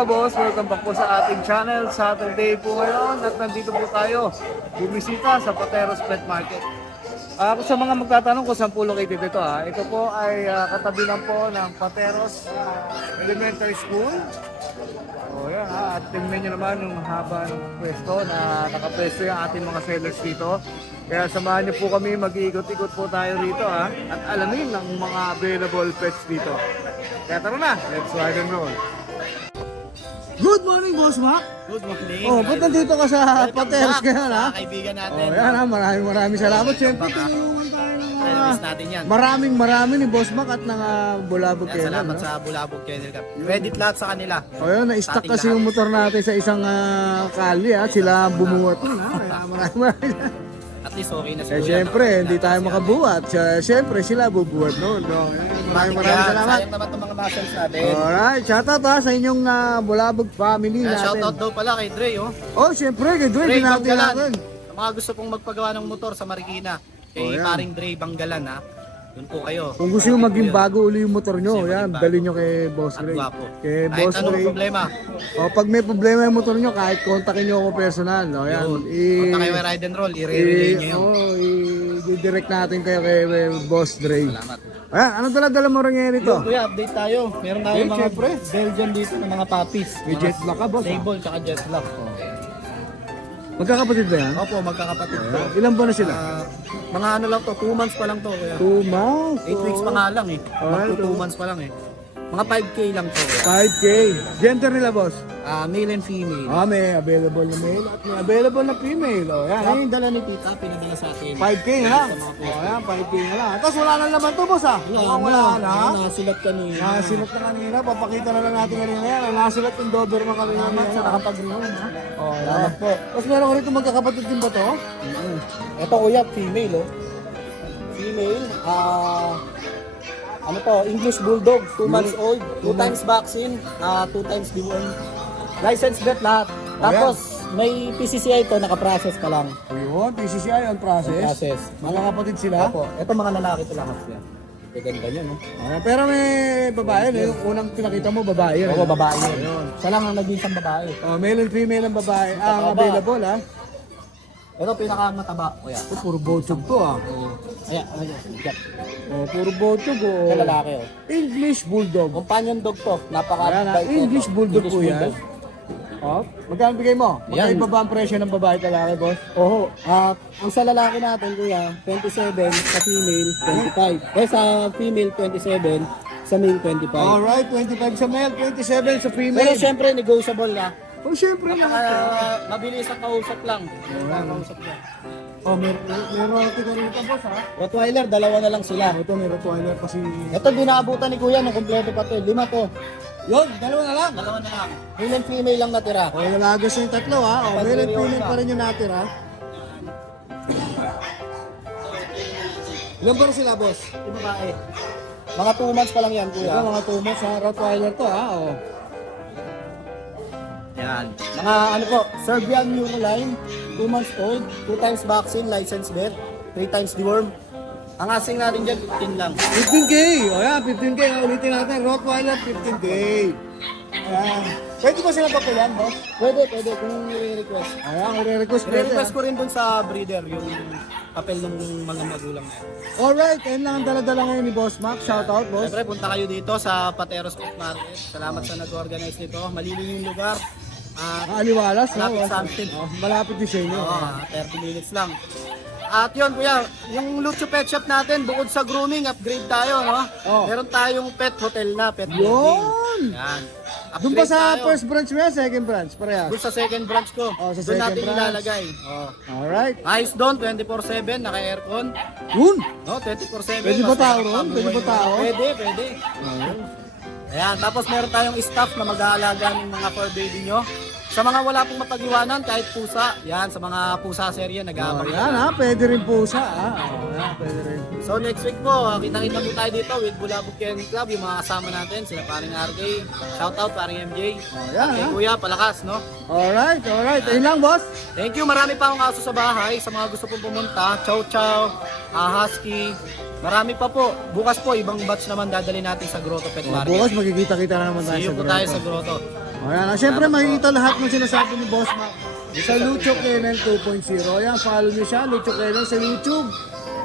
mga boss, welcome back po sa ating channel. Saturday po ngayon at nandito po tayo bumisita sa Pateros Pet Market. Kung sa mga magtatanong kung saan po located ito, ito po ay katabi lang po ng Pateros Elementary School. O yan at tingnan nyo naman yung haba ng pwesto na nakapwesto yung ating mga sellers dito. Kaya samahan nyo po kami, mag-iikot-ikot po tayo rito at alamin ang mga available pets dito. Kaya tara na, let's ride and roll. Good morning, Boss Mac. Good morning. Oh, ba't nandito ka sa Pateros ngayon, ha? Sa kaibigan natin. Oh, yan ha, maraming salamat. Siyempre, tulungan tayo ng Release natin yan. maraming ni Boss Mac at ng Bulabog Yan, Kennel. salamat No? sa Bulabog Kennel Cup. Credit lahat sa kanila. O yun, na-stock Sa ating kasi yung motor natin sa isang kali, ha? Sila bumuhat nun, ha? Kaya maraming. At least okay na Eh, siguro. siyempre, hindi tayo makabuhat. Siyempre, sila bubuhat noon. No? Maraming salamat. Sayang naman itong mga muscles natin. Alright, shoutout ha sa inyong Bulabog family natin. Shoutout daw pala kay Dre, oh. Oh, siyempre, kay Dre, Dre binati Banggalan. natin. Sa mga gusto pong magpagawa ng motor sa Marikina, kay Oh, yan. paring Dre Banggalan, ha. Doon po kayo. Kung gusto nyo maging bago uli yung motor nyo, Gusto nyo yan, maging dali nyo kay Boss At Ray. gwapo. Kay Kahit Boss anong Ray. problema, O, pag may problema yung motor nyo, kahit kontakin nyo ako personal. O, yan. yun. Punta kayo kay Ride and Roll, i-relay nyo yun. I-direct natin kayo kay Boss Dre. Salamat. Ayan, anong dala-dala mo rin ngayon ito? Kuya, update tayo. Meron tayong Eh, mga syempre. Belgian dito ng mga puppies. May jet black ka, boss, ha? Sable tsaka jet black. Magkakapatid ba yan? Opo, magkakapatid to. Ilan buwan na sila? Mga ano lang to, 2 months pa lang to. Kuya. 2 months. 8 weeks pa nga lang eh. Alright, Magto 2 months pa lang eh. Mga 5K lang to. 5K. Gender nila, boss? Male and female. May available na male at may available na female. O, yan. Ano yung dala ni tita, pinadala sa atin. 5K na lang. O, yan, 5K na lang. Tapos wala na naman to, boss, ha? Wala na. Nasilat kanina. Nasilat na kanina. Papakita na lang natin kanina yan. Nasilat yung Doberman kami naman sa nakapag-room. O, yan. po. Tapos meron ko rito magkakapatid din ba to? Ito kuya, female oh. Female, ano to, English Bulldog, 2 months old, 2 times vaccine, 2 times deworm. License vet lahat. Tapos, may PCCI to, naka-process pa lang. Ayun, PCCI on process. Process. Mga kapatid sila. Opo, ito mga lalaki to lahat yan. Ganda nyo, no? Pero may babae. Yung unang pinakita mo, babae yun. Oo, babae yun. Siya lang ang nag-isang babae. Male and female ang babae. Ang available, ha? Ito pinakamataba, kuya. Puro botog to, ha? Ayan, Puro botog, ito lalaki oh. English Bulldog. Companion dog to, Ayan, ha? napaka-bite English ito. Bulldog English po yan. Magkano bigay mo? Yan. Magkaiba ba ang presyo ng babae at lalaki, boss? Oo. Ang sa lalaki natin, kuya, 27, sa female, 25. Eh, sa female, 27, sa male, 25. Alright, 25 sa male, 27 sa Pero female. syempre, negotiable na. Oh, syempre na. Mabilis ang kausap lang. Kausap lang. Meron kita rito, boss, ha? Rottweiler, dalawa na lang sila. Ito, may Rottweiler pa si... Ito, dinaabutan ni kuya, nung kompleto pa to. 5 to. Yun, dalawa na lang. Dalawa na lang. Male and female lang natira. Walagas yung tatlo, ha? Male and female pa rin yung natin, ha? Ilan ba sila, boss? Yung babae. Mga 2 months pa lang yan, kuya. Ito, mga tumas, ha? Rottweiler to, ha? Yan. Mga ano po, Serbian Euroline, 2 months old, 2 times vaccine, license vet, 3 times deworm. Ang asing natin dyan, 15 lang. 15K! O yan, 15K. Ulitin natin, Rottweiler, 15K. Ayan. Pwede ba sila papulan, boss? Pwede, kung i-request. Ayan, i-request I-request ko rin dun sa breeder, yung papel ng mga magulang na yan. Alright, ayun lang ang dala-dala ngayon ni Boss Mac. Shoutout, boss. Siyempre, punta kayo dito sa Pateros Pet Market. Salamat sa nag-organize nito. Malilim yung lugar. Aliwalas, no? Malapit sa atin. Malapit din sa inyo. 30 minutes lang. At yun kuya, yung Lucho Pet Shop natin, bukod sa grooming, upgrade tayo, no? Oh. Meron tayong pet hotel na, pet Yun! boarding. Yan. Doon ba Upgrade sa tayo. first branch mo yan, second branch? Parehas. Doon sa second branch ko. Oh, sa Doon second natin branch. ilalagay. Oh. Alright. Ayos doon, 24/7, naka-aircon. Yun! No, 24/7. Pwede ba Mas tao masarap ron? ang Pwede ba buhay tao? nyo. Pwede. Ayan, tapos meron tayong staff na mag-aalaga ng mga fur baby nyo. Sa mga wala pong mapag-iwanan, kahit pusa, yan, sa mga pusa serye, nag-aabang Yan, ha? Pwede rin po siya, ha? Yan, pwede rin. So next week po, kita-kita po tayo dito with Bulabog Kennel Club, yung mga kasama natin, sila paring RJ, shoutout paring MJ, Yan, kay ha? Kuya, palakas, no? Alright. Ayun lang, boss. Thank you, marami pa akong aso sa bahay, sa mga gusto pong pumunta, Chow Chow, Husky, marami pa po. Bukas po, ibang batch naman dadali natin sa Grotto Pet Market. Bukas magkikita-kita na naman tayo See you sa po tayo grupo. sa Grotto. Ayan, syempre makikita lahat ng sinasabi ni Boss Mac sa Lucho Kennel 2.0. Ayan, follow nyo siya, Lucho Kennel sa YouTube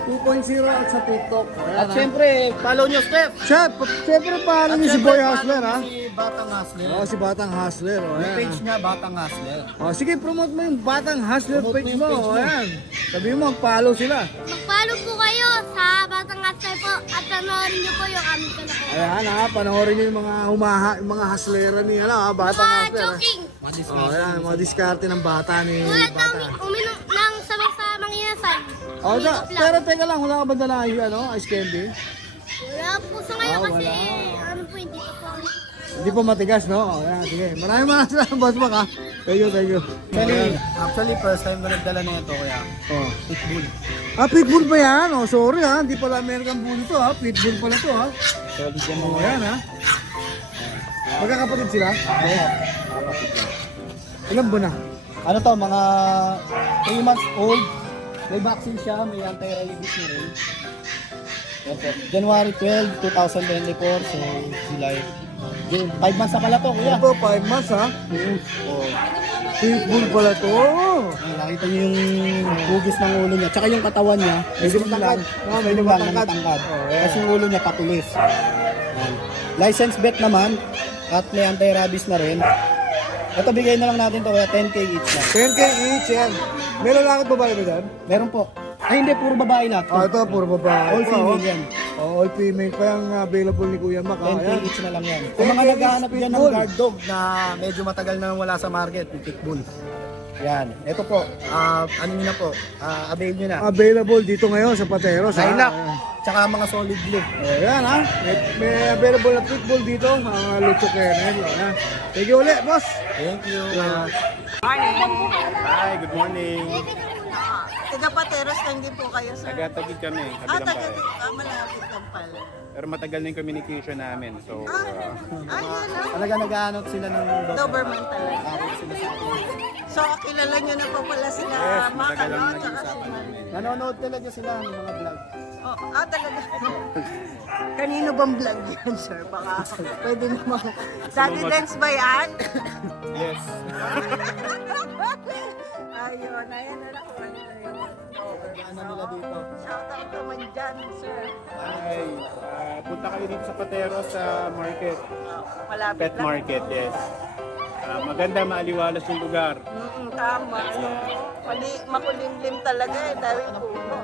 2.0 at sa TikTok. Ayan, At syempre, follow nyo, Steph. syempre follow nyo si Boy Hustler, ha? Si Batang Hustler. Oo, si Batang Hustler. Yung Ayan, page niya, Batang Hustler. sige, promote mo yung Batang Hustler Promote page mo yung mo. page mo. Ayan, sabihin mo, follow sila. Mag-follow po kayo sa Batang Hustler po at panoorin niyo po yung aming kanal. Ayan, ha? Panoorin nyo yung mga yung mga hustlera ni, Batang Mga Hustler. Ha? joking! Ayan, mga diskarte ng bata ni Tulad Bata. ng uminom ng sama-samang inasal. Pero teka lang, wala ka ba dala ice candy? Wala po sa ngayon Ah, kasi wala. ano po hindi pa po. Hindi pa matigas, no? Ayan, sige. Maraming salamat, Boss Mac, ha? Thank you. Actually, first time ko nagdala na ito, kaya Oh. pitbull. Pitbull ba yan? Sorry, ha? Hindi pala American Bully to, ha? Pitbull pala to, ha? Solid yan Oh, ayan, ha? Magkakapatid sila? Ilan buwan na? Ano to, mga 3 months old. May vaccine siya, may anti-rabies na rin. Ito, January 12, 2024, so July. 5 months na pala to, kuya. Ito, 5 months, ha? Oh. Pitbull pala to. Nakita niyo yung hugis ng ulo niya, tsaka yung katawan niya, medyo matangkad. medyo lang na matangkad. matangkad. Oh, yeah. Kasi yung ulo niya patulis. Yan. License vet naman, at may anti-rabies na rin. Ito, bigay na lang natin to, kaya 10k each lang. 10K each, yan. May lalaki at babae ba dyan? Meron po. Ay hindi, puro babae lahat. Ito, puro babae. All Ito, female oh. yan. All female pa yung available ni Kuya Mac. 10k Ayan. each na lang yan. 10K Kung mga each naghahanap dyan ng pitbull. guard dog na medyo matagal na wala sa market, yung pitbull. Yan. Ito po, ano nyo na po, avail nyo na. Available dito ngayon sa Pateros. ha? Lilac, Ayan. tsaka mga solid blue. Ayan, ha? May available na pitbull dito. Mga Lucho Kennel. Ayan. Thank you ulit, boss. Thank you. Hi, good morning. Taga Pateros lang din po kayo, sir. Taga-tagig kami, kabilang Taga bahay. malapit lang pala. Pero matagal na yung communication namin. So, Yan lang. Talaga naghahanap sila ng dog. Doberman talaga. Tawag sila sa akin. So, kilala nyo na po pala sila, yes, Mac, matagal ano, na tsaka si nag-uusapan namin. Nanonood talaga sila ng mga vlog. Oh, talaga. Kanino bang vlog yan, sir? Baka pwede naman. Daddy Dance ba yan? Yes. Ayun, ayan na lang. Ano nila dito? Shout out naman dyan, sir. Hi. Punta kayo dito sa Patero sa market. Malapit Pet lang. market, yes. Maganda, maaliwalas yung lugar. Tama. Makulimlim talaga eh. Dahil puno.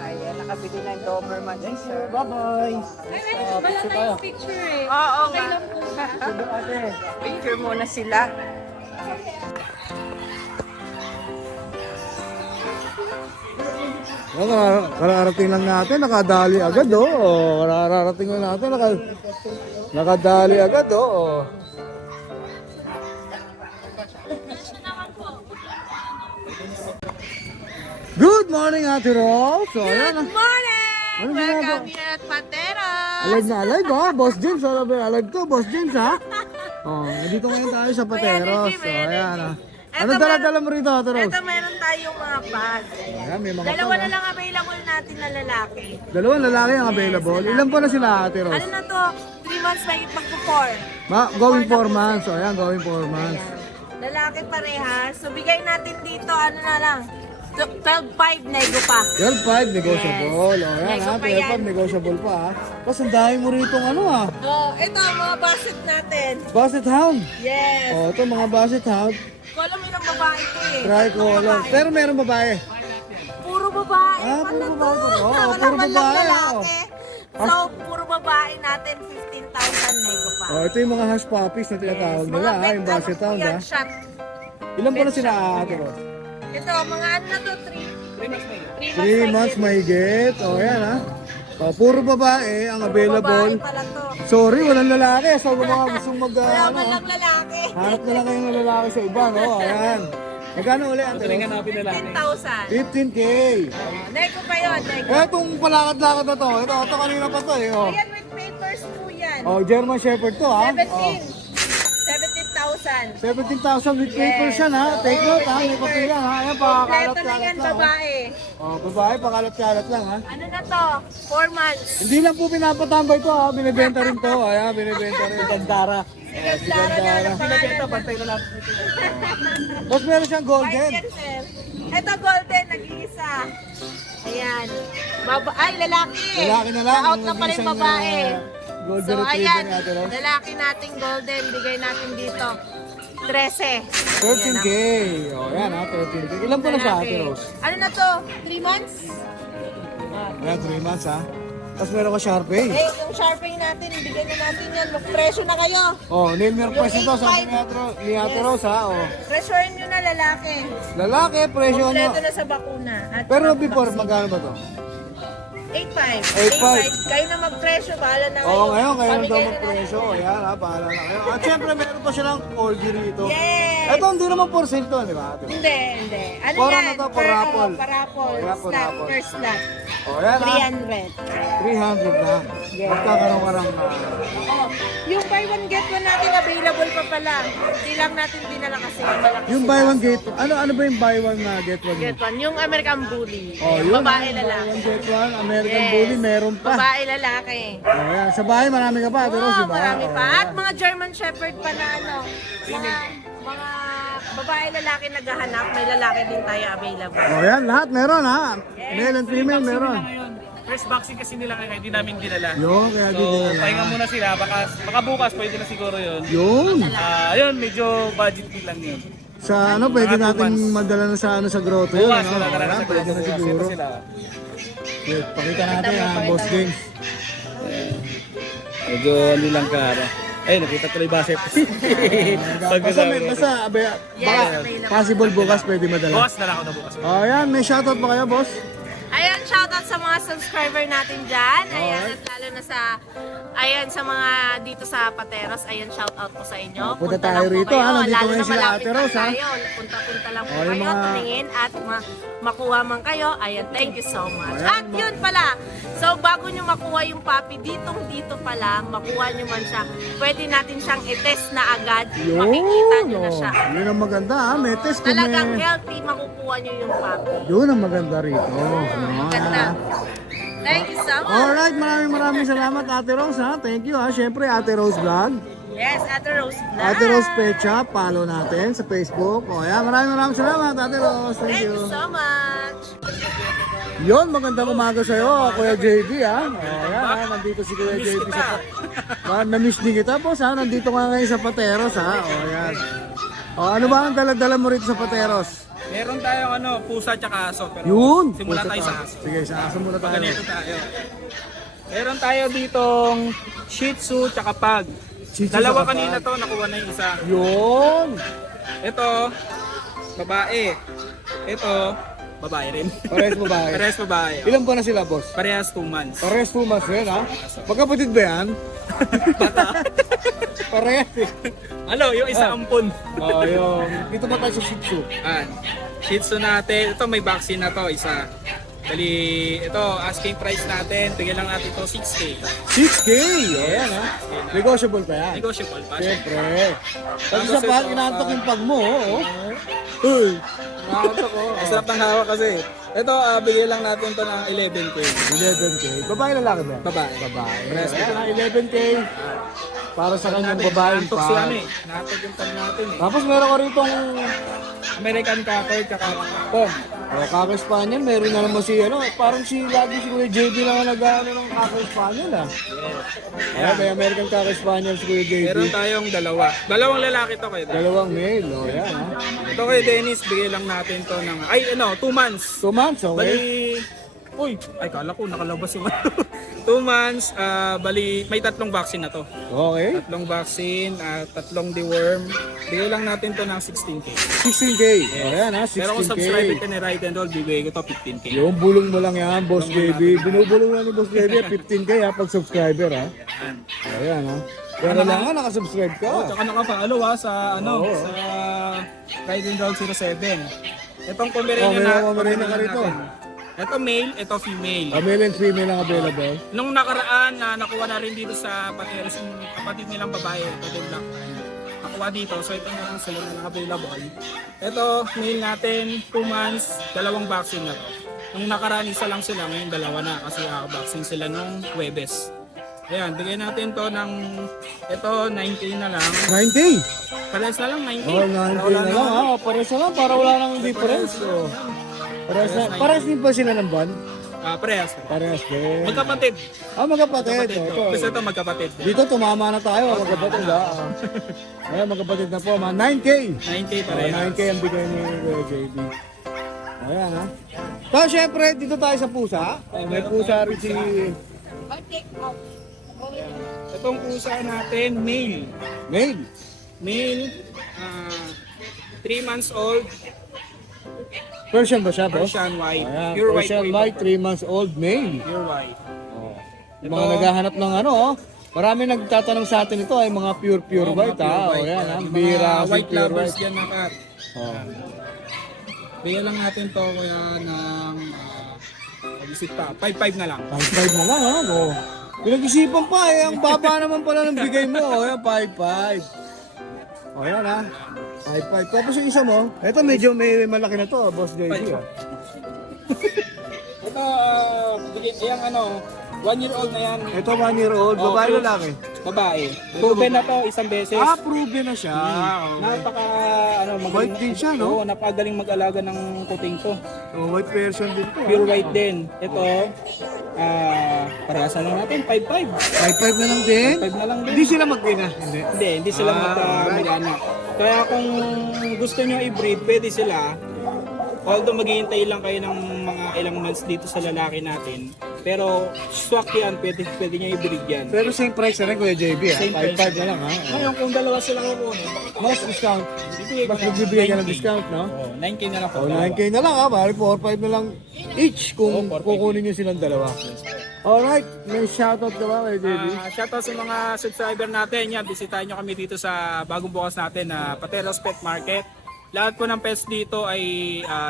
Ayan, nakabili ng Doberman si sir. Bye-bye. Picture tayo. Oo nga. Picture muna sila. Kararating lang natin, nakadali agad, oh. Kararating lang natin, nakadali agad, oh. Good morning, Ate Rose. So, ayan, Good morning! Ano ginagawa? Welcome here at Pateros! alive na alive, ha? Boss James, alive to, Boss James, ha? Oh, nandito ngayon tayo sa Pateros. So, ayan, ha? Ano dala-dala mo rito, Ate Rose? Ito meron tayong mga bag. Ayan, may mga Dalawa pag, na ha? lang available natin na lalaki. Dalawang lalaki ang available. Ilan pa na sila, Ate Rose? Ano na to? 3 months may magpo-4. Going 4 months. So, ayan, going 4 months. Lalaki parehas. So bigay natin dito, ano na lang, 12.5 nego pa. 12.5 negotiable. O, yan, Nego ha? pa 12.5 yan. negotiable pa, ha? Tapos ang dami mo rito ano, ha? Oh, ito mga basset natin. Basset Hound. Yes. O, ito mga Basset Hound. Ko alam ilang babae ito eh. Tricolor. Pero meron babae. Puro babae. Ah, Wala puro to. babae. Oo, Wala puro man lang babae, lalaki. So, puro babae natin, 15,000 nego pa. O, ito yung mga hush puppies na tinatawag nila, ha? Yung Basset Hound, ha? Shot. Ilan pa na sila, Ate Rose? Ito, mga ano na to, 3 months mahigit. O, yan, ha? O, puro babae ang available. Babae pala to. Sorry, walang lalaki. So, kung mga gustong mag, Wala ano, man lang lalaki. hanap na lang kayo ng lalaki sa iba, no? Ayan. Magkano ulit, Ate Rose? 15,000. 15K. Nego pa yun, nego. Eh, itong palakad-lakad na to. Ito kanina pa to, eh. Oh. Ayan, with papers po yan. Oh, German Shepherd to, ha? 17,000. 17,000 with papers yan, ha? Take note, ha? May papel yan, ha? Ayan, Kompleto na pakalat-kalat yan, lang, ha? babae. Oh, babae, pakalat-kalat lang, ha? Ano na to? 4 months. Hindi lang po pinapatambay to, ha? Binibenta rin to, ayan, binibenta rin. Gandara. Gandara na ang pangalan. Bantay na lang. Boss, meron siyang golden. White yan, sir. Ito golden, nag-iisa. Ayan. Ay, lalaki. Lalaki na lang. Out na pa rin Nag-iisang, babae. golden So, retriever ayan. ni Ate Rose. Lalaki nating golden. Bigay natin dito. 13. 13K. O, yan ha, 13K. Ilan po na siya, Ate Rose? Ano na to? 3 months? Ayan, 3 months ha. Tapos meron ka Sharpei. Eh, yung Sharpei natin, bigyan na natin yan. Mag-presyo na kayo. Oh, name your price ito, sabi ni Ate Rose ha. Oh. Presyoin nyo na lalaki. Lalaki, presyo nyo. Kompleto na sa bakuna. At Pero saka before, vaccine. magkano ba to? 8.5. 8.5. Kayo na mag-presyo, bahala na kayo. Oo, ngayon, kayo Pamigay daw na mag-presyo. natin. Ayan ha, bahala na kayo. At syempre, meron pa silang orgy rito. Yes! Ito, hindi naman for sale to, di ba? Ate Rose? Hindi. Ano For yan? ano to? For raffle. Parapol. Oh, yeah, for Slot, raffle. first slot. O, yan ha. 300. 300 na. Magkakaroon ka ng Oo. Yung buy one get one natin available pa pala. Hindi lang natin dinala kasi malaki. yung buy one get ano ba yung buy one na get one? Get one. Yung American Bully. Oh, yun. Babae Buy lalaki. one get one, American Yes. Bully, meron pa. Babae lalaki. Oh, yan. Sa bahay, marami ka pa, Ate Rose, Oo, di ba? marami Oh, pa. yan. At mga German Shepherd pa na ano. Mga babae lalaki naghahanap. May lalaki din tayo available. Oh, yan. Lahat meron ha. Male and female meron. First vaccine kasi nila ngayon, hindi namin dinala. Yun, kaya di So, nila. pahinga muna sila. Baka bukas, pwede na siguro yun. Yun. Ayun, medyo budget din lang yun. Sa ano, pwede Mga 2 natin months. madala na sa ano sa grotto yun. Bukas, Ano? wala ka na Ayan, sa pwede na bukas. siguro. Ito sila. Wait, pakita natin ha, boss James. Medyo ano lang ka. Ay, nakita ko na yung base. Basta, baka available. possible bukas pwede madala. Bukas na lang ako na bukas. Oh, yan, may shoutout pa kayo, boss? Ayan, shoutout sa mga subscriber natin dyan. Ayan, at lalo na sa, ayan, sa mga dito sa Pateros. Ayan, shoutout po sa inyo. Punta tayo lang po rito, kayo. ha? Nandito Lalo ngayon na sila malapit Ate lang Rose, ha? tayo. Punta-punta lang po Oh, yung kayo, mga- tumingin at makuha man kayo. Ayan, thank you so much. Ayan, At yun pala, so bago nyo makuha yung puppy, dito pa lang, makuha nyo man siya, pwede natin siyang i-test na agad. Yun, Makikita nyo na oh. siya. Yun ang maganda ha, may test kung Talagang may... healthy, makukuha nyo yung puppy. Yun ang maganda rito. Ganda. Thank you so much. Alright, maraming salamat Ate Rose ha. Thank you ha. Siyempre Ate Rose Vlog. Yes, Ate Rose Vlog. Ate Rose Pet Shop, follow natin sa Facebook. O yan, maraming salamat Ate Rose. Thank Thank you you. so much. Yun, magandang umaga sa'yo, Kuya JB ha. O yan ha, nandito si Kuya JB sa... Na-miss din kita po ha. Nandito ka ngayon sa Pateros ha. O yan. O ano ba ang dala-dala mo rito sa Pateros? Meron tayong pusa tsaka aso. Pero Yun! Simula Pusa tayo pa. sa aso. Sige, sa aso muna tayo. Ganito tayo. Meron tayo ditong Shih Tzu tsaka Pug. Shih Tzu Dalawa tsaka kanina Pug. to, nakuha na yung isa. Yun! Ito, babae. Ito, babae rin. Parehas mo ba? Parehas babae. Ilan po na sila, boss? Parehas 2 months. Parehas 2 months rin, ha? Magkapatid ba yan? Parehas eh. Ano, yung isa ampun. Oh, yung... Dito ba tayo sa Shih Tzu? Shih Tzu natin. Ito may vaccine na to, isa. Bali, ito, asking price natin. Bigyan lang natin to 6K. 6K! Ayan, ha? Negotiable pa yan. Negotiable pa. Siyempre. Tapos Tapos sa pag, ito, inaantok yung pag mo, oh. Uy! Inaantok ko. Ang sarap ng hawak kasi. Ito, bigyan lang natin to ng 11K. 11K. Babae lalaki ba? Babae. Babae. Ayan, ha? 11K. Para sa kanyang babaeng Naantok si ano pag. eh. Naantok yung tag natin eh. Tapos meron ka rito American Cocker tsaka Pom. Cocker Spaniel, meron na naman si ano, parang si lagi si Kuya JB lang ang nag-ano ng Cocker Spaniel ah. Ayan, may American Cocker Spaniel si Kuya JB. Meron tayong dalawa. Dalawang lalaki to kayo. Dalawang male, oh yan ha. Ito kay Dennis, bigay lang natin to ng, 2 months. 2 months, okay? Bali, uy, kala ko nakalabas yung 2 months, bali, may 3 vaccine na to. Okay. 3 vaccine, 3 deworm. Bigay lang natin to ng 16K. 16K. Oh yan ha, 16K. Pero kung subscriber ka ni Ride and Roll, bibigay ko to 15K. Yung bulong mo lang yan, Boss JB. Binubulong lang ni Boss JB, 15K ha, pag subscriber ha. Ayan ha. Pero lang ha, nakasubscribe ka. Tsaka naka-follow sa sa Ride and Roll 07. Itong Pomeranian Pomeranian ka rito. Ito male, ito female. Male and female ang available. Nung nakaraan nakuha na rin dito sa Pateros yung kapatid nilang babae, ito din lang. Nakuha dito, so ito na lang sila na available. Ito, male natin, 2 months, 2 vaccine na to. Nung nakaraan isa lang sila, ngayon 2 na kasi vaccine sila nung Huwebes. Ayan, bigyan natin to ng, ito, 9K na lang. 9K. Pares na lang, 9K. Oh, 9K na lang ha. Pares na lang para wala nang difference. Oh. Pares din pa sila ng ban? Parehas. Pares din. Magkapatid. Magkapatid. Ito. Basta ito magkapatid. Dito tumama na tayo, magkapatid ha. Ayan, magkapatid na po. 9K. 9K Oh, parehas. 9K ang bigay ni Kuya JB. Ayan ha. So, syempre, dito tayo sa pusa. May pusa rin si... Itong pusa natin, male. Mail. Male, 3 months old, Persian ba siya, boss? Persian white. Ayan, Pure white. Persian po ito. white, 3 months old male. Pure white. Yung mga naghahanap ng ano, oh. Marami nagtatanong sa atin ito ay mga pure white ha. O yan ha. Yung Bira mga kasi white pure lovers white. dyan na kat. Oh. Bigyan lang natin to kaya ng visit pa. 5-5 na lang. 5-5 na lang ha. Oh. Pinag-isipan pa eh. Ang baba naman pala ng bigay mo. O yan, 5-5. O yan ha. 5-5. Tapos yung isa mo, ito medyo may malaki na to, Boss JB ha. Ito, bigyan, ano, 1-year-old na yan. Ito 1 year old, Oh, babae pure- lalaki. Babae. Proven na to isang beses. Proven na siya. Okay. Napaka, ano, White din siya, no? Oo, napakagaling mag-alaga ng kuting to. So, white version din to. Pure white din. Ito, parasan lang natin, 5-5. 5-5 na lang din. 5 na lang din. Hindi sila mag-ina. Hindi. Hindi sila mag-anak. Kaya kung gusto nyo i-breed, pwede sila. Although maghihintay lang kayo ng mga ilang months dito sa lalaki natin. Pero swak yan, pwede nyo i-breed yan. Pero same price na rin Kuya JB ha. Same 5-5 na lang ha. Ngayon kung dalawa sila kukunin, Mas discount. bibigay ko Mas ng magbibigay ka ng 9K. discount, no? Oh, 9K na lang po. O, 9K na lang ha. Bali 4-5 na lang each kung Oo, 4-5. kukunin nyo silang dalawa. Alright, may shoutout ka ba Kuya JB? Shoutout sa mga subscriber natin. Yan, bisitahin nyo kami dito sa bagong bukas natin na Pateros Pet Market. Lahat po ng pets dito ay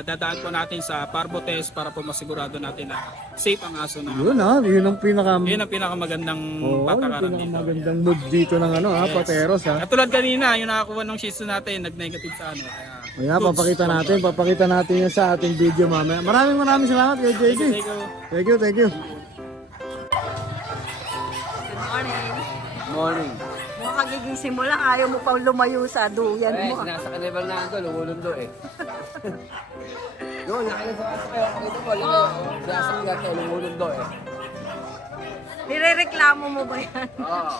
dadaan po natin sa parvo test para po masigurado natin na safe ang aso na. Yun ha, yun ang Yun ang pinakamagandang patakaran dito. magandang mood dito ng ano ha, Pateros ha. Katulad kanina, yung nakakuha ng shih tzu natin, nag-negative sa ano. Kaya, Ayan, papakita natin yan sa ating video mamaya. Maraming salamat Kuya JB. thank you. Thank you. Good morning. Morning. Mukhang kagigising mo lang, ayaw mo pang lumayo sa duyan mo. Nasa kanibal na ito, lumulundo eh. Doon, nakikita kayo, makita mo, sinasakyan kayo, lumulundo eh. Nirereklamo mo ba yan? Oo.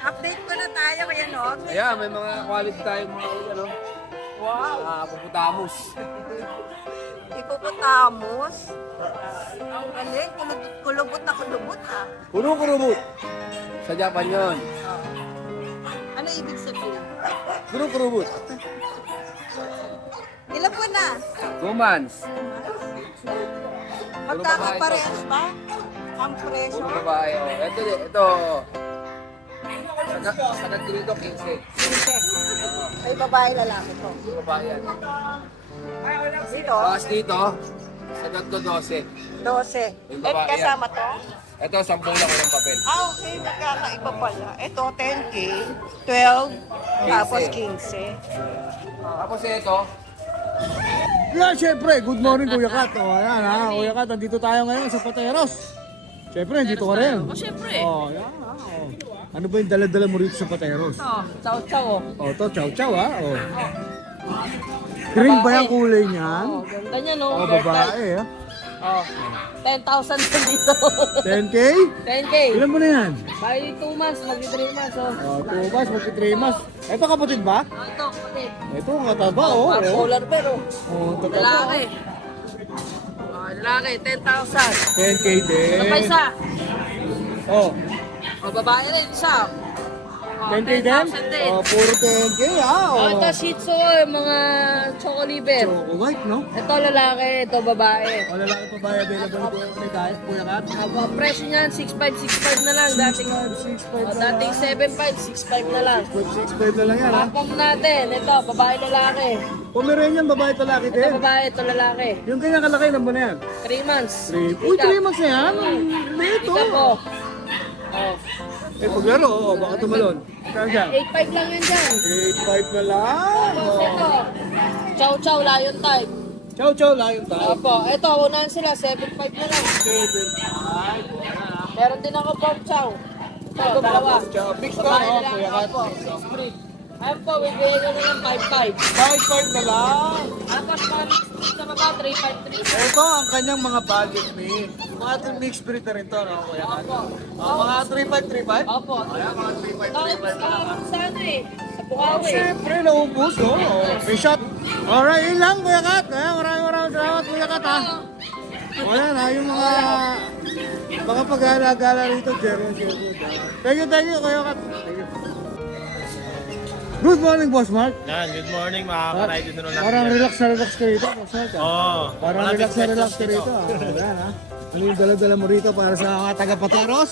Update ko na tayo, kaya no? Ayan, may mga quality tayong mga ano, Wow! puputamos. Ipuputamos. Ang galing, kulubot na kulubot ah. Kuru-kurubut. Sa Japan yun. Ano ibig sabihin? Kuru-kurubut. Ilan po na? 2 months. Magkakaparehas ba? Ang presyo? Puro babae. Oh. Ito. Sagad ko dito, 15. Sige. Ay babae lalaki to. Puro babae yan. Dito, Tapos dito, sagad ko 12. 12. Yung At babae kasama to? Ito, 10 lang ko ng papel. Okay, magkakaiba pala. Ito, 10K, 12, tapos 15. Tapos ito, Yeah, syempre, good morning Kuya Kat. O, ayan ha, Kuya Kat, nandito tayo ngayon sa Pateros. Syempre, nandito ka rin. O, syempre. Oh, yan ha. Oh. Ano ba yung dala-dala mo rito sa Pateros? Chow-chow. Oh, to, chow-chow ha. Oh. Green ba yung kulay niyan? Oh, ganda niya, no? Oh, babae ha. Oh, 10,000 din dito. 10K? 10K. Ilan mo na yan? By 2 months, mag-3 months, oh. Oh, 2 months, magti 3 months. Ito kapatid ba? Oh, ito, kapatid. Ito, kataba oh. Polar bear, oh. Oh, tataba. Lalaki. Oh, lalaki, 10,000. 10K din. Ito pa isa. Oh, Oh, babae rin, isa. Oh, 10K din? 10,000 din. Oh, puro 10K ha. Oh, Oh, ito Shih Tzu, yung mga choco liver. Choco white, no? Ito lalaki, ito babae. O lalaki pa ba available ko ni Dahil, Kuya Kat? Ang presyo niyan, 6,565 na lang. Dating, 6.5 oh, dating 7,565 na lang. 6.5 na lang yan ha. Ang pom natin, ito, babae lalaki. Pomeranian, babae talaki Ito din. babae, ito lalaki. Yung kanya kalaki, ilan ba na yan? 3 months. 3. Uy, 3 months na yan. Late Ito po. oh. Oh, Eh, paglaro, oh, baka tumalon. Saan siya? 8,500 lang yan dyan. 8.5 na lang. Tapos Oh. ito, chow chow, lion type. Chow, chow, layon tayo. Opo, ito, unahan sila, 7,500 na lang. 7.5. Meron din ako pork chow. Ito, dalawa. Mix ka, no? Kuya Kat. Split. Ayun po, bibigyan ko na ng 5-5. 5-5 na lang. Tapos sa baba, 3-5-3. Ito ang kanyang mga budget meal. Mga ating mixed breed na rin to, no, Kuya Kat? Mga 3-5-3-5? Opo. Ayan, mga 3-5-3-5 na lang. Sa ano eh? Sa Bukawi. Siyempre, naubos, no? May shot. Alright, yun lang, Kuya Kat. Ayan, maraming salamat, Kuya Kat, ha? Wala na, yung mga pag-alagala rito, Jerry. Thank you, Kuya Kat. Thank you. Good morning, Boss Mark. Yan, good morning mga ka-rider na natin. Parang relax na relax ka rito, Boss Mark. Oo. Parang relax na relax ka rito. Ayan, ha? Ano yung dala-dala mo rito para sa mga taga-Pateros?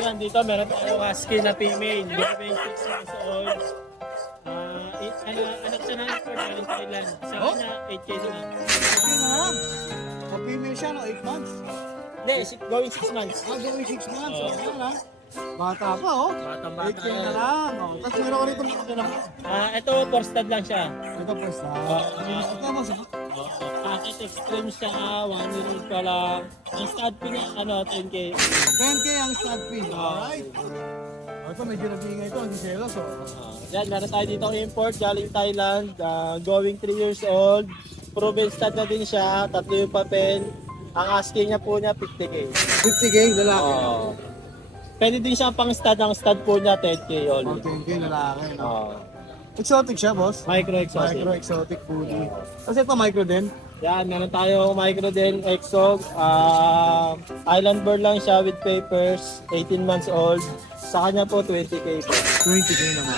Yan, dito meron tayong husky na female. Between 6 months old. Anak siya na for galing Thailand. Sa kanya, 8K na lang. Okay na lang. Pag-female siya, no? 8 months. Hindi, going 6 months. Going 6 months. Okay na. Bata pa, oh. Batang-bata 8K na lang. Oh. Tapos meron ko rito mga ganap. Ito, 4 stud lang siya. Ito po isa. Ito mo sa... Packet extreme siya, 1 year old pa lang. Ang stud po niya, 10K. 10K ang stud fee. Alright. Ito medyo nag-iingay ito. Hindi selos, oh. Yan, meron tayo dito import galing Thailand. Going 3 years old. Proven stud na din siya. 3 yung papel. Ang asking niya po niya, 50K. 50K lalaki. Oo. Pwede din siya pang stud. Ang stud po niya, 10K Oh, only. 10K lalaki, no? Oo. Exotic siya, boss. Micro exotic. Micro exotic foodie. Kasi ito micro din. Yan, meron tayo micro din, exog. Island bird lang siya with papers. 18 months old. Sa kanya po, 20K po. 20K naman.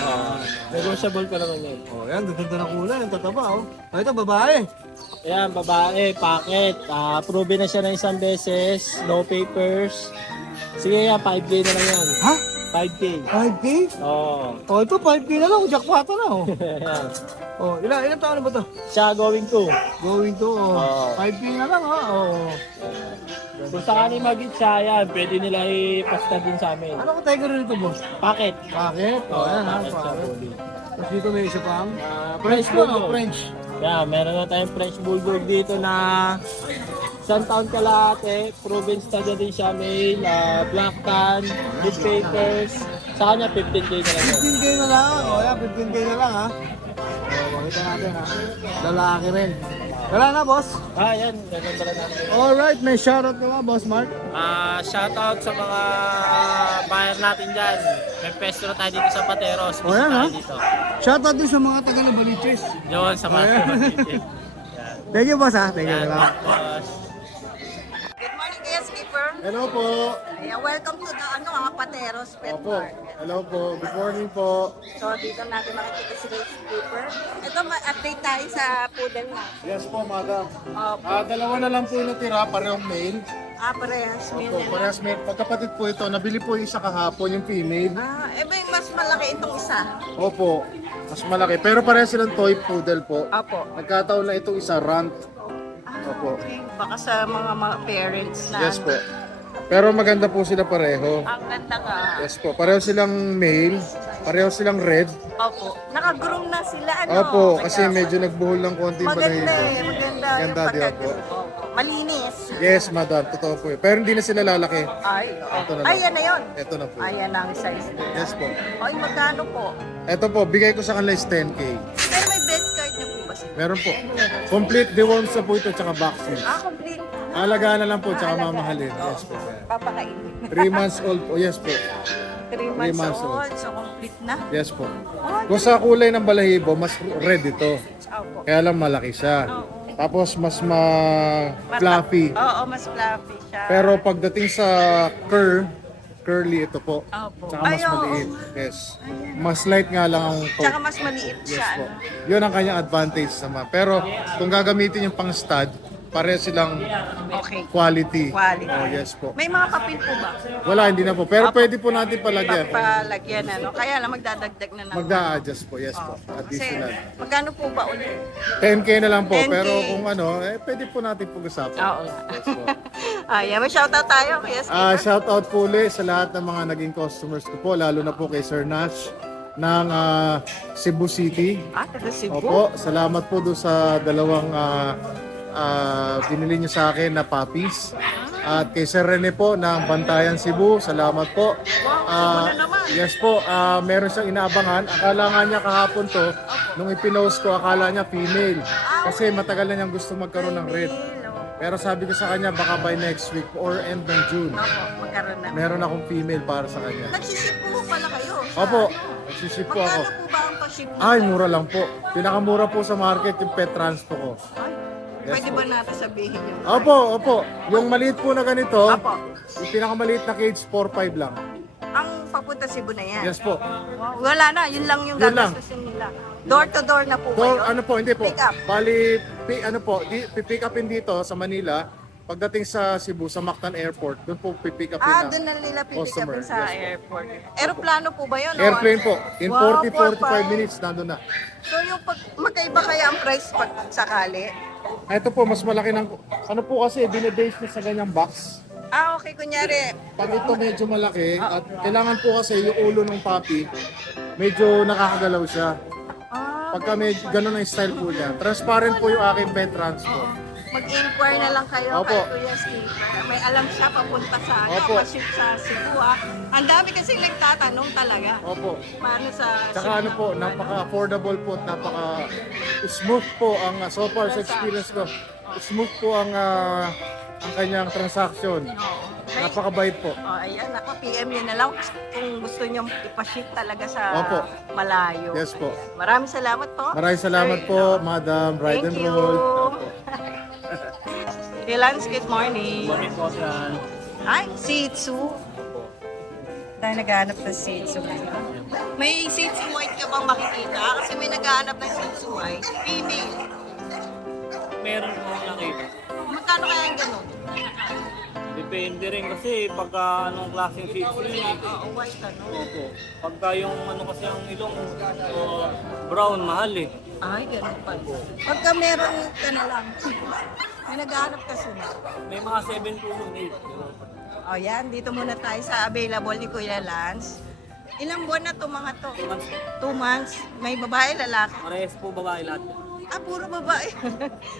Negotiable pa naman yun. Oh, yan. Ganda ng kulay. Ang tataba, oh. Oh, ito, babae. Ayan, babae, packet. Proven na siya ng isang beses. No papers. Sige yan, 5K na lang yan. Ha? 5K. 5K? Oo. Oh, ito 5K na lang. Jackpot na, oh. Ayan. Oh, ilan taon na ba to? Siya going to. Going to, oh. Oo. 5K na lang, ha? Oh. Kung saan mag-hit siya, yan, pwede nila ipasta din sa amin. Ano ko tiger rito, boss? Packet. Bakit? Oh, yan, ha? Packet siya, Bakit? fully. Tapos dito may isa pang. French French ko, no? Bulldog. French. Yeah, meron na tayong French Bulldog dito na isang taon kalahati. Proven stud na din siya, male. Black tan, with papers. Sa kanya, 15K na lang yun. 15K na lang. Oh, yan, 15K na lang, ha? Oh, makita natin, ha? Lalaki rin. Wala na, boss. Yan. Meron pala natin. Alright, may shoutout ka ba, Boss Mark? Shoutout sa mga buyer natin dyan. May pesto na tayo dito sa Pateros. Oh, yan, ha? Dito. Shoutout din sa mga taga-Nabaliches. Yun, sa mga Ayan. Thank you, boss, ha? Thank you. Yan, Salamat. tapos, Good morning, Kuya Skipper. Hello po. Ayan, welcome to the Pateros Pet Opo. Market. Hello po. Good morning po. So, dito natin makikita si Kuya Skipper. Ito, update tayo sa poodle na. Yes po, madam. Opo. Dalawa na lang po yung natira, parehong male. Parehas. Opo, parehas male. Pagkapatid po ito, nabili po yung isa kahapon, yung female. Ba yung mas malaki itong isa? Opo, mas malaki. Pero parehas silang toy poodle po. Opo. Nagkataon na itong isa runt. Opo. Okay. Baka sa mga parents na. Yes po. Pero maganda po sila pareho. Ang ganda nga. Yes po. Pareho silang male. Pareho silang red. Opo. Naka-groom na sila, ano? Opo, Kaya- kasi medyo nagbuhol ng konti yung Maganda balahibo. eh. Maganda Ganda yung di, opo. pagka-groom. Opo. Malinis. Yes, madam. Totoo po yun. Pero hindi na sila lalaki. Ay, Ito na lang. ay, yan na yun. Ito na po. Ayan ang size nila. Yes po. Ay, magkano po? Ito po, bigay ko sa kanila is 10K. Pero may bed card niyo po ba sila? Meron po. Complete deworms na po ito, tsaka vaccine. Complete. Alagaan na lang po, tsaka mamahalin. Yes po. Papakainin. 3 months old po. Yes po. 3 months months old. old, so complete na. Yes po. Oh, Kung sa kulay ng balahibo, mas red ito. Opo. Kaya lang malaki siya. Oo. Tapos mas fluffy. Oo, mas fluffy siya. Pero pagdating sa curly ito po. Opo. Tsaka mas Ay, oo. maliit. Yes. Mas light nga lang ang Tsaka coat. mas maliit Yes siya. po. Ano? Yun ang kanyang advantage naman. Pero kung gagamitin yung pang stud, pareho silang Okay. quality. Quality. Oh, yes po. May mga papel po ba? Wala, hindi na po. Pero pwede po natin palagyan. Papalagyan, ano? Kaya lang magdadagdag na naman. Magda-adjust po. Yes po. Kasi, Additional. magkano po ba ulit? 10K na lang po. 10K. Pero kung ano, pwede po natin pag-usapan. Oo. Yes po. Ayan, may shoutout tayo. Yes, Shout out po ulit sa lahat ng mga naging customers ko po. Lalo na po kay Sir Nash ng Cebu City. taga Cebu. Opo, salamat po doon sa dalawang binili niyo sa akin na puppies. At kay Sir Rene po ng Bantayan Cebu, salamat po. Yes po, meron siyang inaabangan. Akala nga niya kahapon to, nung ipinost ko, akala niya female. Kasi matagal na niyang gusto magkaroon ng red. Pero sabi ko sa kanya, baka by next week or end ng June, Magkaroon na. meron akong female para sa kanya. Nagsiship po pala kayo. Opo, nagsiship po ako. Magkano po ba ang pa-ship nito? Ay, mura lang po. Pinakamura po sa market yung pet transpo ko. Pwede ba natin sabihin yung... Opo. Yung maliit po na ganito, Opo. yung pinakamaliit na cage, 4-5 lang. Ang papunta Cebu na yan. Yes po. Wala na, yun lang yung Yun lang. gagastusin nila. Door to door na po Door, kayo. ano po, hindi po. Pick up. Bali, pipick upin dito sa Manila. Pagdating sa Cebu, sa Mactan Airport, doon po pipick upin na. Doon na nila pipick customer, upin sa yes po. airport. Aeroplano po ba yun? o Airplane ano? po. In Wow, 40-45 minutes, nandun na. So yung magkaiba kaya ang price pag sakali? Ito po, mas malaki ng... Ano po kasi, binibase niya sa ganyang box. Okay, kunyari, Pag ito medyo malaki, at kailangan po kasi yung ulo ng puppy, medyo nakakagalaw siya. Pagka may ganun ang style po niya. Transparent po yung aking pet transpo. mag-inquire na lang kayo Opo. kay Kuya Skipper. May alam siya papunta sa Opo. pa-ship sa Cebu. Ang dami kasi nagtatanong talaga. Opo. Paano sa Tsaka ano po, napaka-affordable po at napaka-smooth po ang so far sa experience ko. Smooth po ang kanyang transaction. Napakabait po. Ayan, naka-PM nyo na lang kung gusto nyo ipa-ship talaga sa Opo. malayo. Yes po. Ayan. Maraming salamat po. Maraming salamat Sir, po, Madam. Ride Thank and you. roll. Lance, good morning. Morning po, sir. Ay, Shih Tzu. Tayo naghahanap ng Shih Tzu ngayon. May Shih Tzu white ka bang makikita? Kasi may naghahanap ng Shih Tzu white. Female. Meron po nakita. Magkano kaya yung ganun? Depende rin kasi pagka anong klaseng Shih Tzu yun eh. Oo, white ano. Opo. Pagka yung ano kasi ang ilong, brown, mahal eh. Ay, ganun pa. Pagka meron ka na lang. May naghahanap kasi na. May mga 7 to 8. O yan, dito muna tayo sa available ni Kuya Lance. Ilang buwan na to mga to? 2 months. May babae, lalaki. Parehas po babae lahat. Puro babae.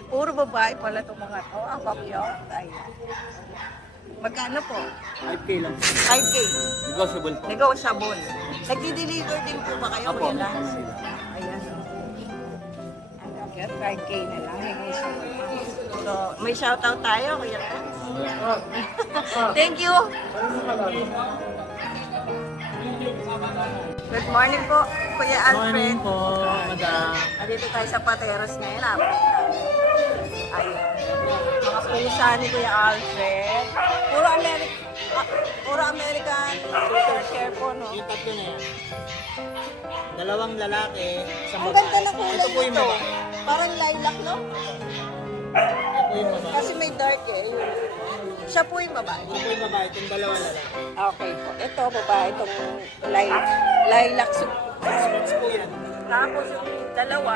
Puro babae pala itong mga to. Ang papyot. Ayan. Magkano po? 5K lang. 5K. Negotiable po. Negotiable. Nagdi-deliver din po ba kayo, Apo. Kuya Lance? Ayan. Okay, 5K na lang. Negotiable. So, may shoutout tayo, Kuya Lance. Thank you. Good morning po, Kuya Alfred. po, madam. Nandito tayo sa Pateros ngayon. Ayun. Mga pusa ni Kuya Alfred. Puro American share po, no? Yung tatlo na yan. Dalawang lalaki, isang Ang ganda ng kulay Ito po yung nito. babae. Parang lilac, no? Ito po yung babae. Kasi may dark eh. Siya po yung babae. Ito po yung babae, itong dalawang lalaki. Okay po. Ito, babae. Itong lilac suit. Switch po yan. Tapos yung dalawa,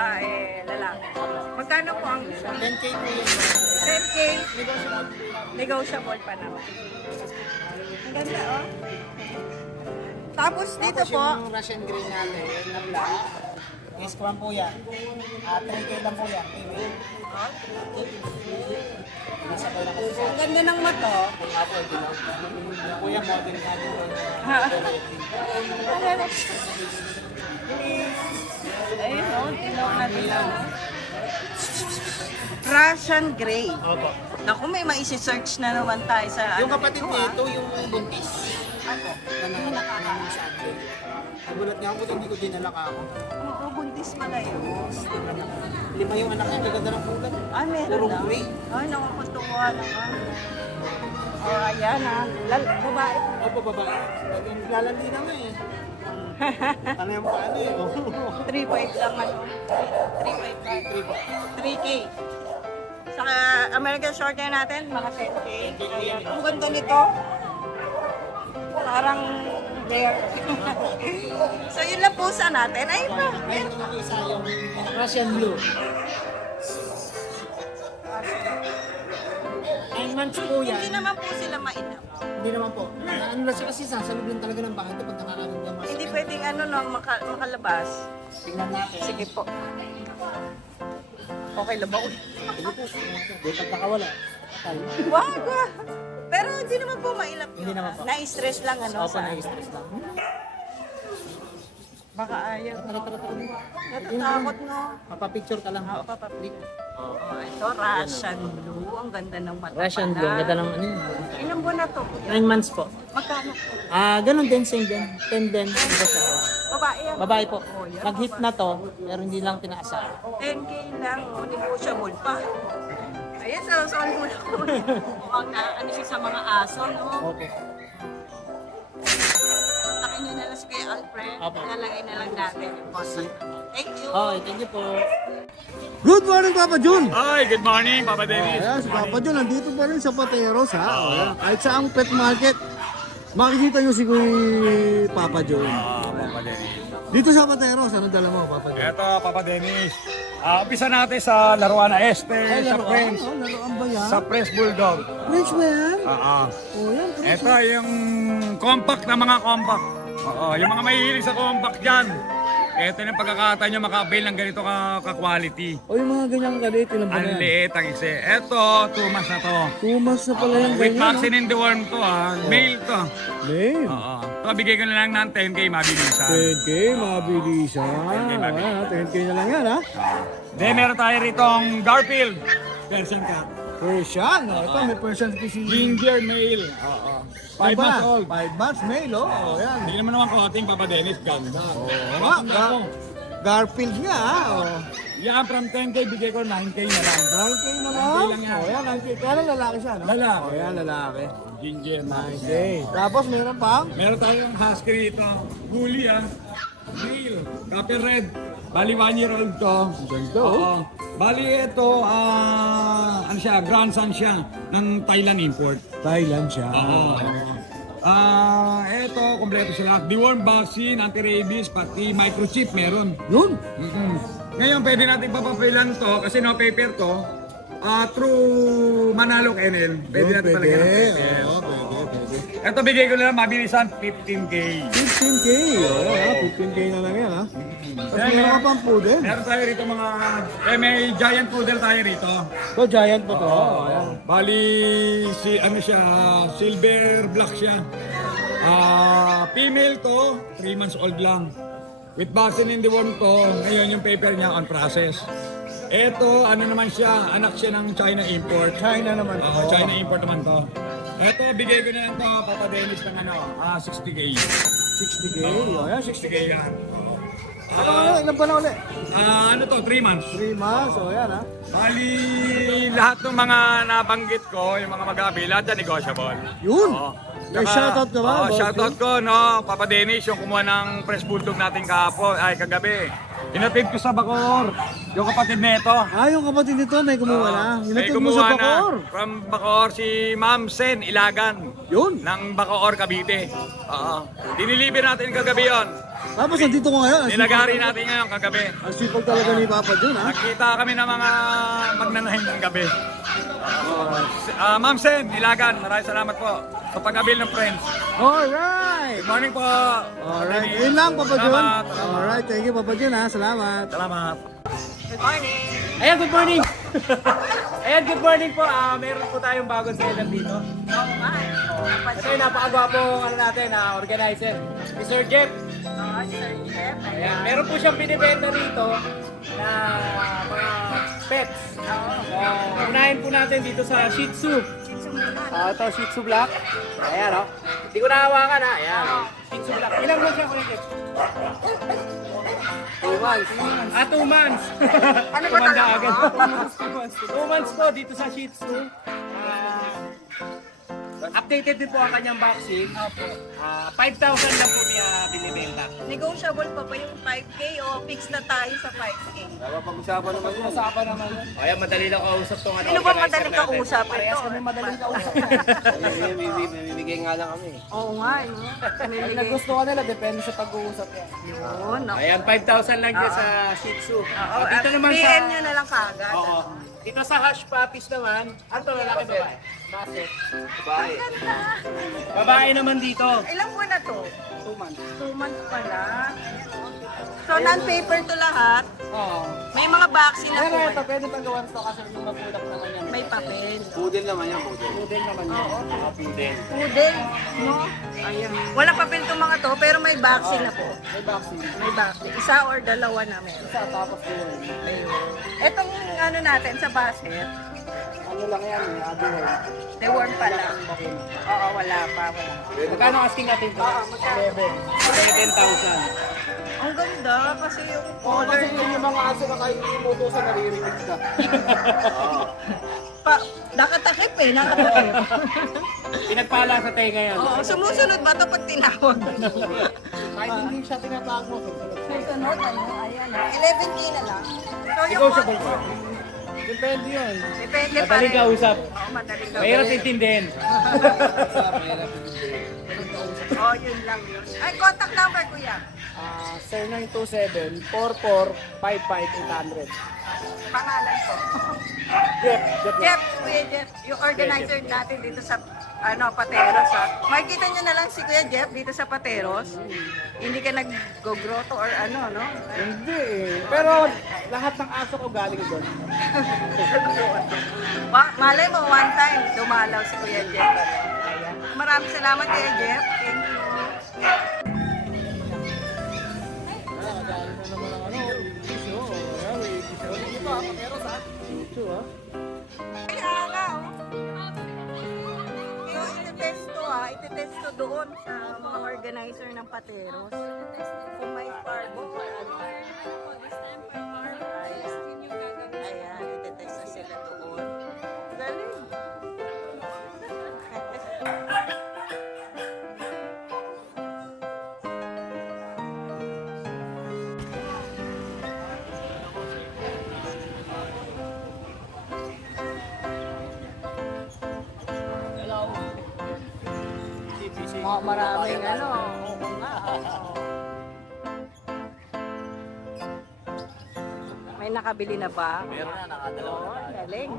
lalaki. Magkano po ang isa? 10K po yan. 10K. Negotiable pa naman. Ang ganda, oh. Tapos dito po, Yung Russian green natin, yung na black. Yes, kwan po yan. 3K lang po yan. Nasa ko lang kasi sa ang ganda ng mata. Apple, di lang. Yung kuya model natin. Ayun, no? Ilaw na dilaw. Russian Grey. Opo. Naku, may maisi-search na naman tayo sa Yung ano kapatid dito, nito, yung buntis. Ako. Na nakakaano sa akin. Nagulat niya ako, hindi ko dinala ka ako. Oo, buntis pala yun. 5 yung anak niya, kaganda ng pugat. Ay, meron Purong na. gray. Ay, nakakatuwa naman. Oh, ayan ha. Babae. Opo, babae. Lalandi na nga eh. Ano yung paano eh. 3.5 lang ano. 3.5. 3K. Saka American Shorthair natin, mga 10K. Ayan. Ang ganda nito. Parang rare. So yun lang pusa natin. Ay pa. Ayun yung isa yung Russian blue. 9 months po yan. Hindi naman po sila mainam. Hindi naman po. Ano lang siya kasi sasalog lang talaga ng bahay ito pag nakakaroon ng mas. Hindi pwedeng ano no, makalabas. Tingnan natin. Sige po. Okay lang ba? Sige po. Hindi pag nakawala. Patay. Wag! Pero Hindi naman po mailap yun. Hindi naman po. Na-stress lang ano. Opo, na-stress lang. Baka ayaw. Natatakot no. Mapapicture ka lang. Oo, papaplik. Oo, ito Russian blue. Ang ganda ng mata Russian pala. blue, ganda ng ano yun. Ilang buwan na to? 9 months po. Magkano po? Ganun din, same din. 10 din. Babae yan. Babae po. Oh, yan. Mag-hit na to, pero hindi lang tinaasa. 10K lang. Oh, negotiable pa. Ayan, sorry mo lang. Mukhang na, ano siya sa mga aso, no? Opo. Kontakin nyo na lang si Kuya Alfred. Opo. Nalagay na lang natin yung contact. Thank you. Okay, thank you po. Good morning, Papa Jun! Hi, good morning, Papa Dennis. Ayan, si Papa Jun, nandito pa rin sa Pateros, ha? O, ayan. Kahit saang pet market, makikita nyo si Papa Jun. Papa Dennis. Dito sa Pateros, ano dala mo, Papa Jun? Eto, Papa Dennis. Umpisa natin sa laruan na Este, sa French. Oh, laruan ba yan? Sa French Bulldog. French ba yan? Oo. Oh, yan, French. Ito yung compact na mga compact. Oo, yung mga mahihilig sa compact dyan. Ito yung pagkakataon nyo maka-avail ng ganito ka-quality. O, yung mga ganyang galit, ilan ba Ang yan? liit ang isa. Ito, 2 months na to. 2 months na pala yung With ganyan, vaccine in the worm to Male to. Name. Oo. Ito, bigay ko na lang ng 10K mabilisan. 10K, mabilisan. 10K mabilisan. Ayan, 10K na lang yan, ha? Then meron tayo rito ang Garfield. Persian cat. Persian, oh. Ito, may Persian species. Ginger male. Oo. 5 months old. 5 months male, oh. Oh, yan. Hindi naman naman konting Papa Dennis. Ganda. Garfield nga, ha? Oh. Yan, from 10K, bigay ko 9K na lang. 9K na 9K lang. lang yan. Oh, yan, 9K. Kaya lang lalaki siya, no? Lalaki. Oh, yan, lalaki. Ginger. 9K. Tapos meron pang? Meron tayong husky rito. Gully Male. Copper red. Bali 1 year old to. Ganda, Oo. Bali ito, ano siya, grandson siya ng Thailand import. Thailand siya. Oo. Ito, kompleto sila. Deworm vaccine, anti-rabies, pati microchip meron. Yun. Ngayon, pwede natin papapilan to kasi no paper to. Through Manalo Kennel. Pwede natin palagyan ng paper. Oo, pwede. Ito, bigay ko na lang mabilisan, 15K. 15K. Oh, ha? 15K na lang yan, ha? Tapos Then, meron ka pang poodle? Meron tayo rito mga, may giant poodle tayo rito. Ito, giant po to. Oh, ayan. Bali, ano siya, silver black siya. Female to, 3 months old lang. With vaccine in the worm to, ngayon yung paper niya on process. Ito, ano naman siya, anak siya ng China import. China naman to. China import naman to. Ito, bigay ko na lang to, Papa Dennis, ng 60K. 60K. Oh, ayan, 60K yan. Ilan pa na ulit? Ano to, 3 months. 3 months. Oh, ayan, ha? Bali, lahat ng mga nabanggit ko, yung mga mag-abi, lahat yan negotiable. Yun. Oo. May shoutout ka ba? Oo, Boss shoutout ko, no, Papa Dennis, yung kumuha ng Fresh Bulldog natin kagabi. Inatid ko sa Bacoor, yung kapatid nito. Yung kapatid nito, may kumuha na. May Hinatid mo sa kumuha Bacoor. na. From Bacoor, si Ma'am Sen Ilagan. Yun. Ng Bacoor, Cavite. Oo. Diniliver natin kagabi yon. Tapos nandito ko ngayon. Nilagari natin ngayon kagabi. Ang sipag talaga ni Papa Jun, ha? Nakita kami ng mga magnanahing ng gabi. Ma'am Sen Ilagan, maraming salamat po sa pag-abil ng friends. Alright. Good morning po. Alright. Yun lang, Papa Jun. Salamat. Alright. Thank you, Papa Jun, ha? Salamat. Salamat. Good morning. Ayan, good morning! Ayan, good morning po. Meron po tayong bagong seller dito. Oo nga. Ito yung napakagwapong organizer. Si Sir Jeff. Sir Jeff. Ayan, meron po siyang binibenta rito na mga pets. Unahin po natin dito sa Shih Tzu. Ito, Shih Tzu Black. Ayan, o. Hindi ko nahawakan, ha. Ayan. Shih Tzu Black. Ilang months siya kulit? 2 months. 2 months. Ano ba Tumanda talaga? agad. 2 months po dito sa Shih Tzu. Updated din po ang kanyang vaccine. 5,000 lang po niya binibenta. Negotiable pa ba yung 5K o fix na tayo sa 5K? Pag-usapan naman yun. Usapan naman yun. Ayan, madali lang kausap tong Sino ba madaling kausap ito? Parehas kami madaling kausap. Bibigay nga lang kami. Oo nga, no? Kung nagustuhan nila, depende sa pag-uusap yan. Yun, ako. Ayan, 5,000 lang dyan sa Shih Tzu. Oo, Dito at naman PM sa... nyo na lang kagad. Oo. Dito sa Hush Puppies naman, ano lalaki babae? Babae. Babae naman dito. Ilang buwan na to? 2 months. 2 months pa lang. Ayan, oh. So, non-paper to lahat. Oo. May mga vaccine na Pero po. ito, pwede pang gawan to kasi yung magulang naman yan. May papel. Poodle naman yan. Mga poodle. Poodle, no? Ayan. Walang papel itong mga to, pero may vaccine na po. May vaccine. May vaccine. Isa or dalawa na meron. Isa tapos yun. Ayun. Etong ano natin sa basket, Ano lang yan eh, Abiway. deworm pa lang. Oo, wala pa. Magkano asking natin to? 11,000. Ang ganda kasi yung Oo, color kasi yun yung mga aso na kayo inutusan, naririnig ka. pa, nakatakip eh, nakatakip. Pinagpala sa tenga yan. Oo, sumusunod ba ito pag tinawag? Kahit hindi siya tinatawag mo. Susunod, ano, ayan. 11K na lang. So, yung Negotiable pa. Depende yun. Depende pa Madaling rin. kausap. Oo, madaling ka. Mahirap intindihin. Oo, yun lang yun. Ay, contact number, kuya. Sir 927-4455-800. Pangalan ko. Jeff. Jeff, Kuya Jeff, yung organizer natin dito sa Pateros ha. Makikita nyo na lang si Kuya Jeff dito sa Pateros. Hindi ka nag-go-grotto or ano, no? Hindi eh. Pero lahat ng aso ko galing doon. Malay mo, one time, dumalaw si Kuya Jeff. Maraming salamat, Kuya Jeff. Thank you. Ay, araw. Yung itetesto itetesto doon sa mga organizer ng Pateros. Kung may parbo or ano. Ayan, itetesto sila doon. Galing. Maraming ano. Oo nga. May nakabili na ba? Meron na, nakadalawa. Oh, galing.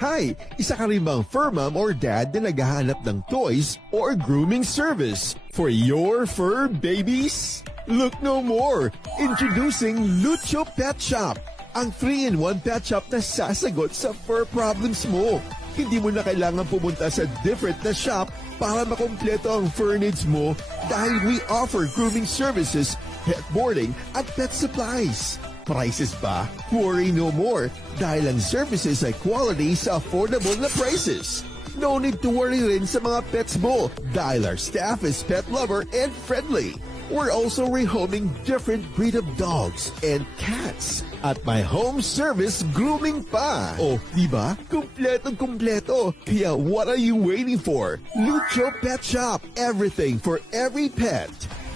Hi! Isa ka rin bang fur mom or dad na naghahanap ng toys or grooming service for your fur babies? Look no more! Introducing Lucho Pet Shop, ang 3-in-1 pet shop na sasagot sa fur problems mo. Hindi mo na kailangan pumunta sa different na shop para makompleto ang fur needs mo dahil we offer grooming services, pet boarding at pet supplies. Prices ba? Worry no more dahil ang services ay quality sa affordable na prices. No need to worry rin sa mga pets mo dahil our staff is pet lover and friendly. We're also rehoming different breed of dogs and cats at my home service grooming pa. Oh, diba? Kumpletong-kumpleto. Kaya what are you waiting for? Lucho Pet Shop. Everything for every pet.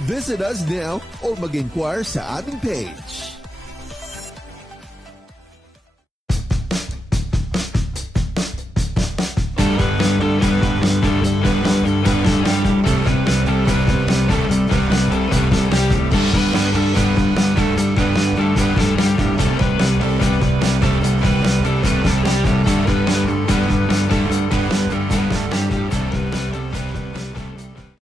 Visit us now or mag-inquire sa aming page.